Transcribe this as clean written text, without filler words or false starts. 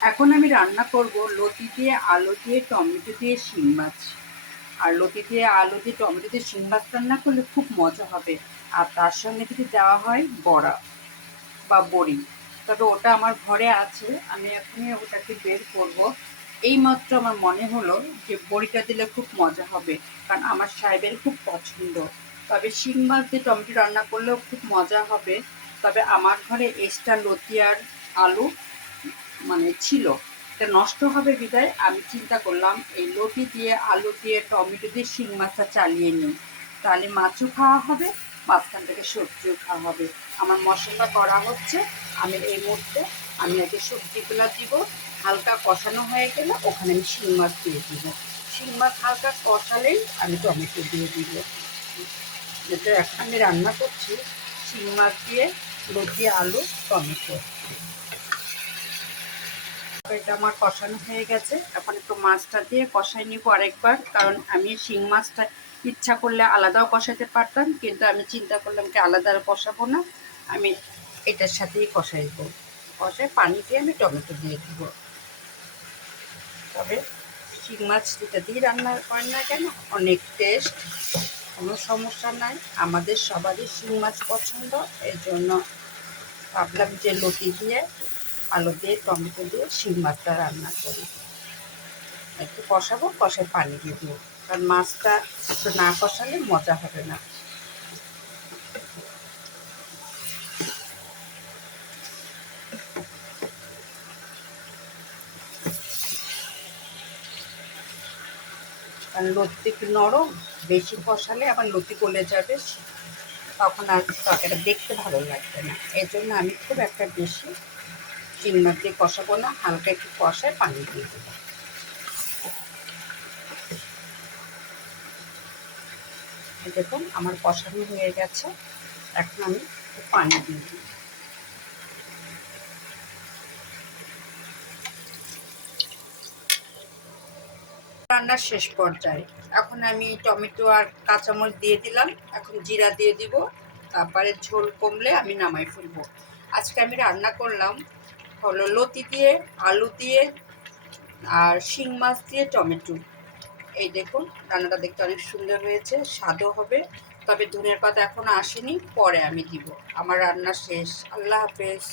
এখন আমি রান্না করব লতি দিয়ে আলু দিয়ে টমেটো দিয়ে শিং মাছ। আর লতি দিয়ে আলু দিয়ে টমেটো দিয়ে শিং মাছ রান্না করলে খুব মজা হবে। আর তার সঙ্গে যদি দেওয়া হয় বড়া বা বড়ি, তবে ওটা আমার ঘরে আছে, আমি এখনই ওটাকে বের করব। এইমাত্র আমার মনে হলো যে বড়িটা দিলে খুব মজা হবে, কারণ আমার সাহেবের খুব পছন্দ। তবে শিং মাছ দিয়ে টমেটো রান্না করলেও খুব মজা হবে। তবে আমার ঘরে এক্সট্রা লতি আর আলু ছিল, এটা নষ্ট হবে বিদায় আমি চিন্তা করলাম এই লতি দিয়ে আলু দিয়ে টমেটো দিয়ে শিং মাছটা চালিয়ে নিই, তাহলে মাছও খাওয়া হবে, মাঝখান থেকে সবজিও খাওয়া হবে। আমার মশলা করা হচ্ছে, আমি এই মুহূর্তে আমি আগে সবজিগুলো দিব, হালকা কষানো হয়ে গেলে ওখানে আমি শিং মাছ দিয়ে দিব। শিং মাছ হালকা কষালেই আমি টমেটো দিয়ে দিব। যেটা এখন আমি রান্না করছি শিং মাছ দিয়ে লতি আলু টমেটো। এটা আমার কষানো হয়ে গেছে, এখন একটু মাছটা দিয়ে কষাই নিব আরেকবার, কারণ আমি শিং মাছটা ইচ্ছা করলে আলাদাও কষাতে পারতাম, কিন্তু আমি চিন্তা করলাম কি আলাদা আর কষাবো না, আমি এটার সাথেই কষাইব। কষায় পানি দিয়ে আমি টমেটো দিয়ে দিব। তবে শিং মাছ যেটা দিয়ে রান্না করেন না কেন অনেক টেস্ট, কোনো সমস্যা নাই। আমাদের সবারই শিং মাছ পছন্দ, এই জন্য ভাবলাম যে লতি দিয়ে আলু দিয়ে টমেটো দিয়ে শিং মাছটা রান্না করি। একটু কষাবো, কষায় পানি দিয়ে দেবো, কারণ মাছটা একটু না কষালে মজা হবে না। কারণ লতি একটু নরম, বেশি কষালে আবার লতি গলে যাবে, তখন আর তরকারিটা দেখতে ভালো লাগবে না। এই জন্য আমি খুব একটা বেশি শিং মাছ দিয়ে কষাবো না, হালকা একটু কষায় পানি দিয়ে দেবো। দেখুন আমার কষানো হয়ে গেছে, এখন আমি পানি দিয়ে দিই। রান্নার শেষ পর্যায়ে এখন আমি টমেটো আর কাঁচামরিচ দিয়ে দিলাম, এখন জিরা দিয়ে দিব, তারপরে ঝোল কমলে আমি নামাই ফেলবো। আজকে আমি রান্না করলাম হলো লতি দিয়ে আলু দিয়ে আর শিং মাছ দিয়ে টমেটো। এই দেখুন রান্নাটা দেখতে অনেক সুন্দর হয়েছে, স্বাদও হবে। তবে ধনিয়ার পাতা এখনো আসেনি, পরে আমি দিব। আমার রান্না শেষ। আল্লাহ হাফেজ।